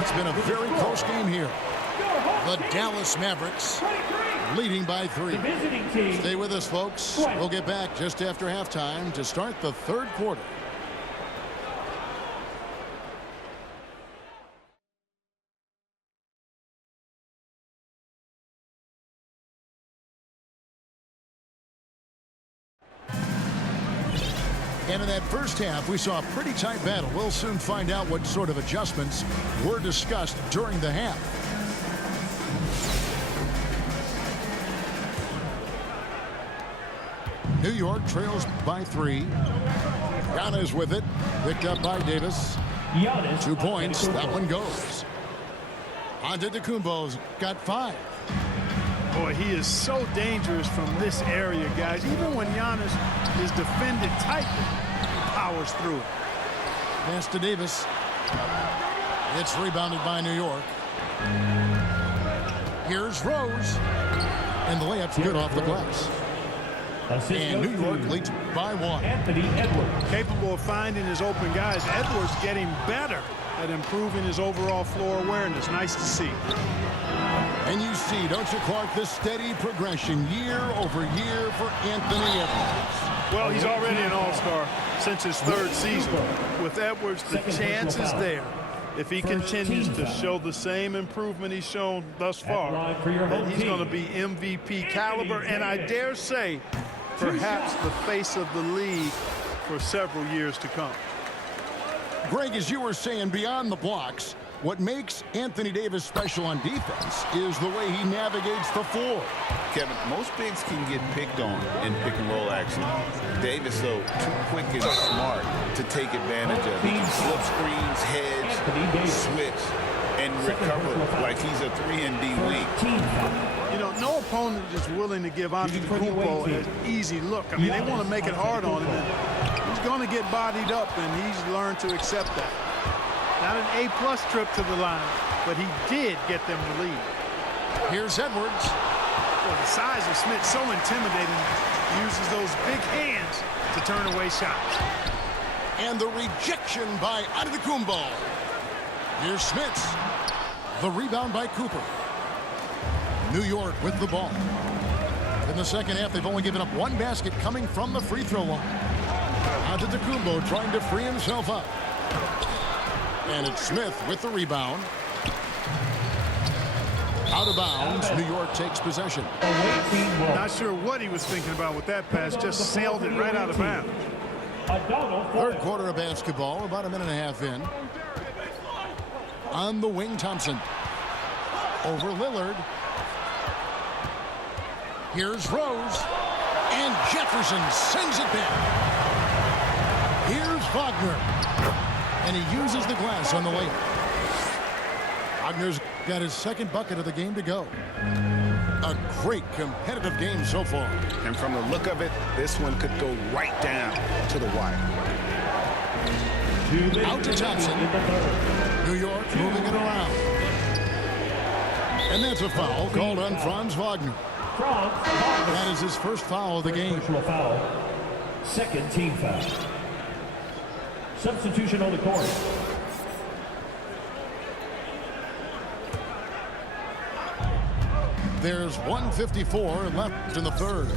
Well, it's been a very close game here. The Dallas Mavericks leading by 3. Stay with us, folks. We'll get back just after halftime to start the third quarter. And in that first half, we saw a pretty tight battle. We'll soon find out what sort of adjustments were discussed during the half. New York trails by 3. Giannis with it. Picked up by Davis. 2 points. That one goes. Antetokounmpo's got 5. Boy, he is so dangerous from this area, guys. Even when Giannis is defended tightly, he powers through it. Pass to Davis. It's rebounded by New York. Here's Rose. And the layup's good off the glass. And New York leads by 1. Anthony Edwards. Capable of finding his open guys. Edwards getting better at improving his overall floor awareness. Nice to see. And you see, don't you, Clark, the steady progression year over year for Anthony Edwards. Well, he's already an all-star since his 3rd season. With Edwards, the chance is there. If he continues to show the same improvement he's shown thus far, then he's going to be MVP caliber, and I dare say, perhaps the face of the league for several years to come. Greg, as you were saying, beyond the blocks, what makes Anthony Davis special on defense is the way he navigates the floor. Kevin, most bigs can get picked on in pick-and-roll action. Davis, though, too quick and smart to take advantage of it. He can flip screens, hedge, switch, and recover like he's a 3-and-D wing. You know, no opponent is willing to give Antetokounmpo an easy look. I mean, they want to make it hard on him. He's going to get bodied up, and he's learned to accept that. Not an A-plus trip to the line, but he did get them the lead. Here's Edwards. Well, the size of Smith so intimidating. He uses those big hands to turn away shots. And the rejection by Antetokounmpo. Here's Smith. The rebound by Cooper. New York with the ball. In the second half, they've only given up 1 basket coming from the free throw line. Antetokounmpo trying to free himself up. And it's Smith with the rebound. Out of bounds, New York takes possession. Not sure what he was thinking about with that pass. Just sailed it right out of bounds. Third quarter of basketball, about a minute and a half in. On the wing, Thompson. Over Lillard. Here's Rose. And Jefferson sends it back. Here's Wagner. And he uses the glass on the layup. Wagner's got his 2nd bucket of the game to go. A great competitive game so far. And from the look of it, this one could go right down to the wire. Out to Thompson. New York moving it around. And that's a foul called on Franz Wagner. That is his 1st foul of the game. Foul. 2nd team foul. Substitution on the court. There's 1:54 left in the 3rd.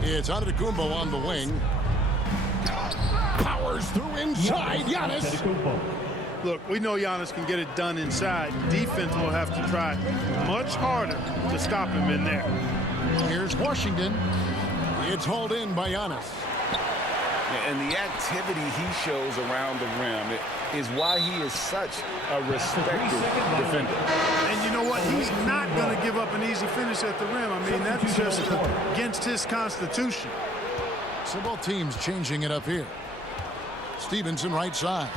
It's Antetokounmpo on the wing. Powers through inside. Giannis. Look, we know Giannis can get it done inside. Defense will have to try much harder to stop him in there. Here's Washington. It's hauled in by Giannis. And the activity he shows around the rim is why he is such a respected defender. And you know what? He's not going to give up an easy finish at the rim. I mean, that's just against his constitution. So both teams changing it up here. Stevenson right side.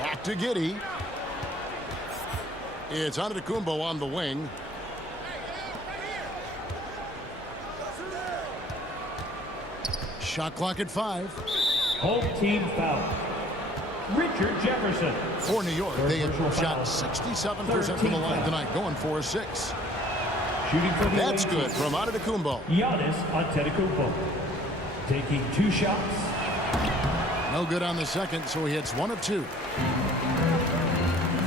Back to Giddey. It's Antetokounmpo on the wing. Shot clock at 5. Home team foul. Richard Jefferson. For New York, they have shot 67% from the line tonight, going 4-6. Shooting for the That's good from Antetokounmpo. Giannis Antetokounmpo. Taking 2 shots. No good on the second, so he hits 1 of 2.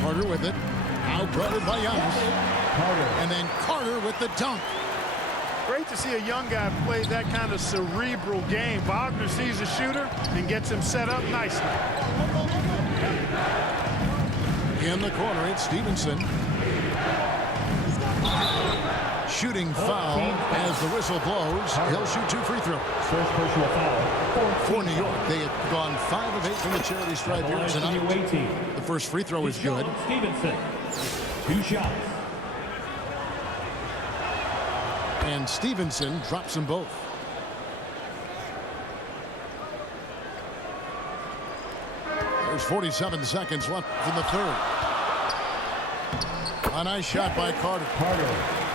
Carter with it. Outguarded by Giannis. Carter. And then Carter with the dunk. Great to see a young guy play that kind of cerebral game. Wagner sees a shooter and gets him set up nicely. In the corner, it's Stevenson. Shooting foul as the whistle blows. He'll shoot 2 free throws. First personal foul. For New York, they have gone 5 of 8 from the charity stripe here tonight. The first free throw is good. Stevenson. 2 shots. And Stevenson drops them both. There's 47 seconds left in the third. A nice shot by Carter.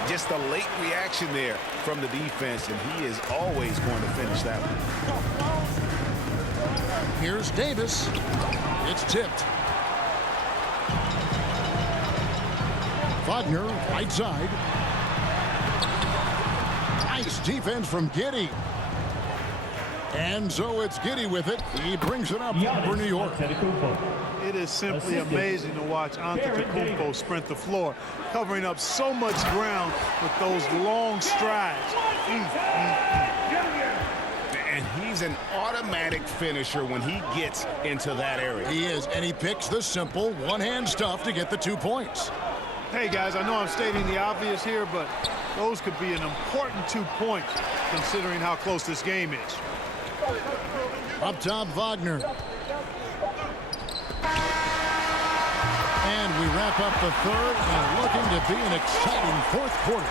Just a late reaction there from the defense, and he is always going to finish that one. Here's Davis. It's tipped. Wagner, right side. Nice defense from Giddey. And so it's Giddey with it. He brings it up for New York. It is simply amazing to watch Antetokounmpo sprint the floor, covering up so much ground with those long strides. And he's an automatic finisher when he gets into that area. He is, and he picks the simple one-hand stuff to get the 2 points. Hey, guys, I know I'm stating the obvious here, but those could be an important 2 points considering how close this game is. Up top, Wagner. And we wrap up the third and looking to be an exciting 4th quarter.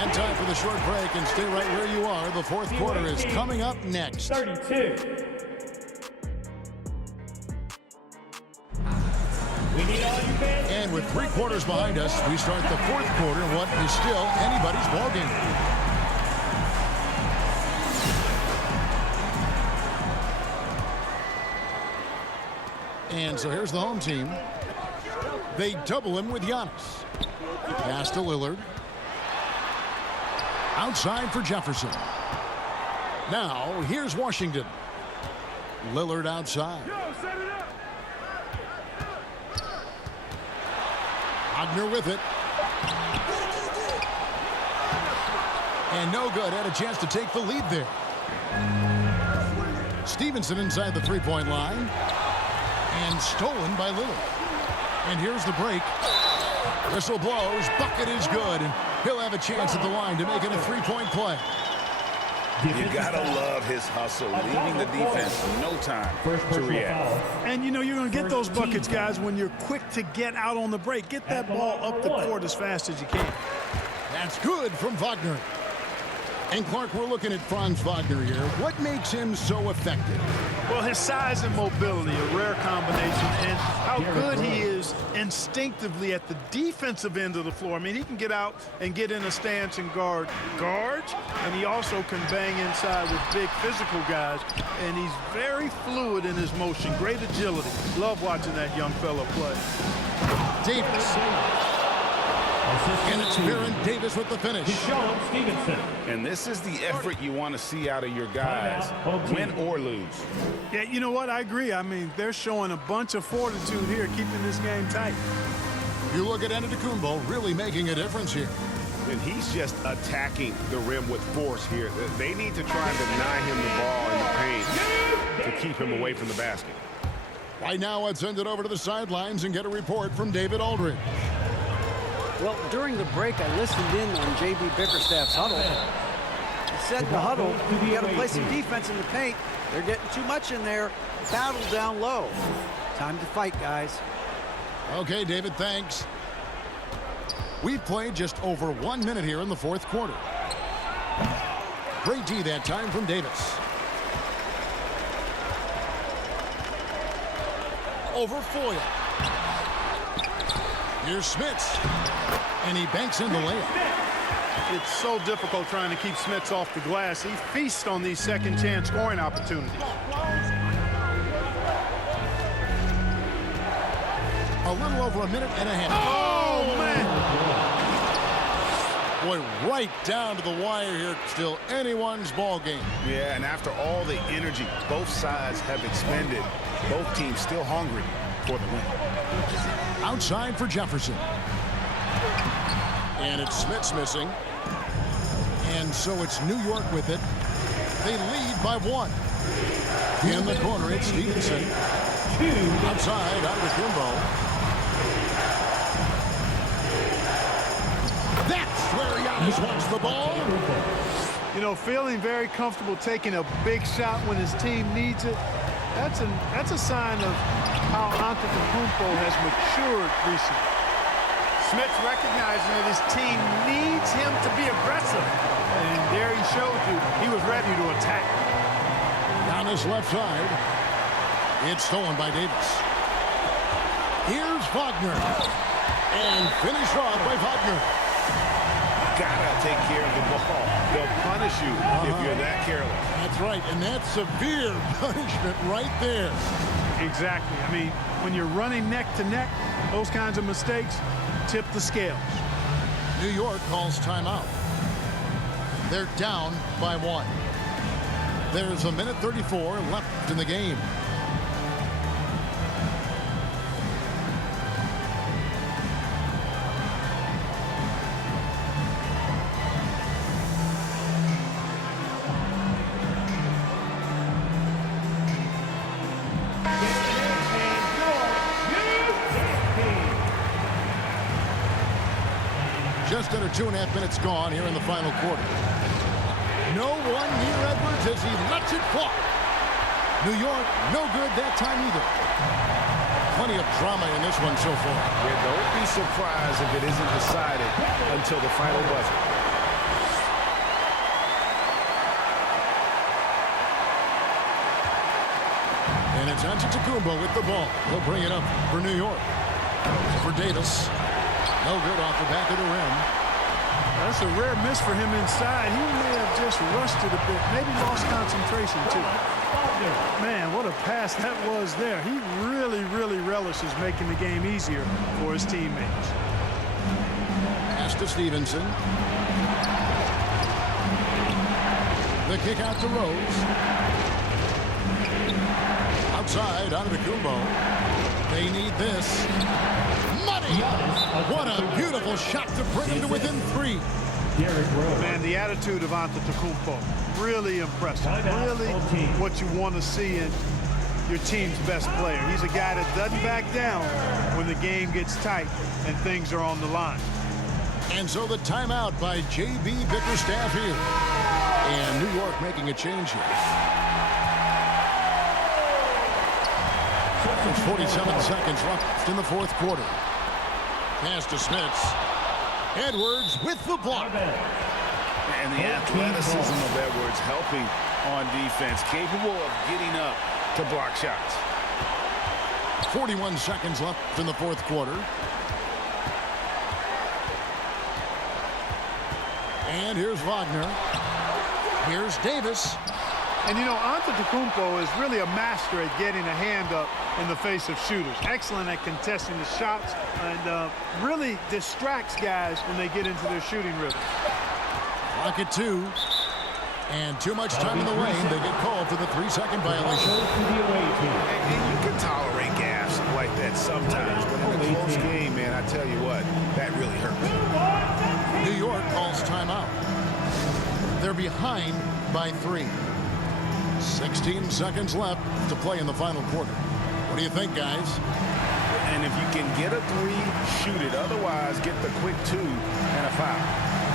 And time for the short break, and stay right where you are. The 4th quarter is coming up next. 32. We need all you fans. And with 3 quarters behind us, we start the 4th quarter in what is still anybody's ballgame. And so here's the home team. They double him with Giannis. Pass to Lillard. Outside for Jefferson. Now, here's Washington. Lillard outside. Wagner with it. And no good. Had a chance to take the lead there. Stevenson inside the 3-point line. And stolen by Lillard. And here's the break. Whistle blows. Bucket is good. And he'll have a chance at the line to make it a 3-point play. You gotta love his hustle, leaving the defense no time to react. And you know you're going to get those buckets, guys, when you're quick to get out on the break. Get that ball up the court as fast as you can. That's good from Wagner. And Clark, we're looking at Franz Wagner here. What makes him so effective? Well, his size and mobility, a rare combination, and how good he is instinctively at the defensive end of the floor. I mean, he can get out and get in a stance and guard guards, and he also can bang inside with big physical guys, and he's very fluid in his motion, great agility. Love watching that young fella play. Davis. And it's Baron Davis with the finish. Stevenson. And this is the effort you want to see out of your guys, win or lose. Yeah, you know what? I agree. I mean, they're showing a bunch of fortitude here, keeping this game tight. You look at Antetokounmpo really making a difference here. And he's just attacking the rim with force here. They need to try and deny him the ball in the paint to keep him away from the basket. Right now, I'd send it over to the sidelines and get a report from David Aldridge. Well, during the break, I listened in on J.B. Bickerstaff's huddle. He said in the huddle, you got to play some defense in the paint. They're getting too much in there. Battle down low. Time to fight, guys. Okay, David, thanks. We've played just over 1 minute here in the 4th quarter. Great D that time from Davis. Over Foyle. Here's Smits. And he banks in the layup. It's so difficult trying to keep Smits off the glass. He feasts on these second-chance scoring opportunities. A little over a minute and a half. Oh, man! Boy, right down to the wire here. Still anyone's ball game. Yeah, and after all the energy both sides have expended, both teams still hungry for the win. Outside for Jefferson. And it's Smith's missing. And so it's New York with it. They lead by 1. In the corner, it's Stevenson. Outside, Antetokounmpo. That's where Giannis wants the ball. You know, feeling very comfortable taking a big shot when his team needs it. That's a sign of how Antetokounmpo has matured recently. Smith's recognizing that his team needs him to be aggressive. And there he showed you he was ready to attack. Giannis left side. It's stolen by Davis. Here's Wagner. And finished off by Wagner. Gotta take care of the ball. They'll punish you if you're that careless. That's right, and that's severe punishment right there. Exactly. I mean, when you're running neck to neck, those kinds of mistakes tip the scales. New York calls timeout. They're down by 1. There's a minute 34 left in the game. Just under 2.5 minutes gone here in the final quarter. No one near Edwards as he lets it fly. New York, no good that time either. Plenty of drama in this one so far. Yeah, don't be surprised if it isn't decided until the final buzzer. And it's Antetokounmpo with the ball. He'll bring it up for New York. For Davis. No good off the back of the rim. That's a rare miss for him inside. He may have just rushed it a bit. Maybe lost concentration, too. Man, what a pass that was there. He really, really relishes making the game easier for his teammates. Pass to Stevenson. The kick out to Rose. Outside, Antetokounmpo. They need this. Money! What a beautiful shot to bring him to within 3. Man, the attitude of Antetokounmpo, really impressive. Really what you want to see in your team's best player. He's a guy that doesn't back down when the game gets tight and things are on the line. And so the timeout by J.B. Bickerstaff here. And New York making a change here. There's 47 seconds left in the fourth quarter. Pass to Smith. Edwards with the block. And the athleticism of Edwards helping on defense, capable of getting up to block shots. 41 seconds left in the fourth quarter. And here's Wagner. Here's Davis. And, you know, Antetokounmpo is really a master at getting a hand up in the face of shooters. Excellent at contesting the shots and really distracts guys when they get into their shooting rhythm. Clock at 2. And too much time in the lane. They get called for the 3-second violation. And you can tolerate gaffes like that sometimes, but in a close game, man, I tell you what, that really hurts. New York calls timeout. They're behind by 3. 16 seconds left to play in the final quarter. What do you think, guys? And if you can get a 3, shoot it. Otherwise, get the quick 2 and a foul.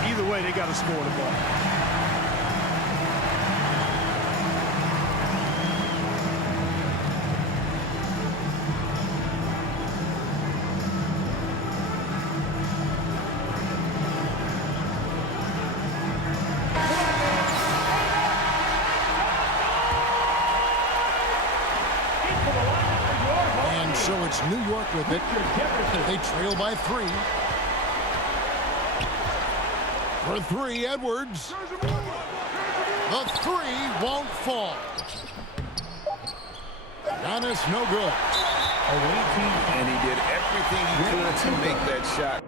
Either way, they got to score the ball. So it's New York with it. They trail by 3. For 3, Edwards. The 3 won't fall. Giannis, no good. And he did everything he could to make that shot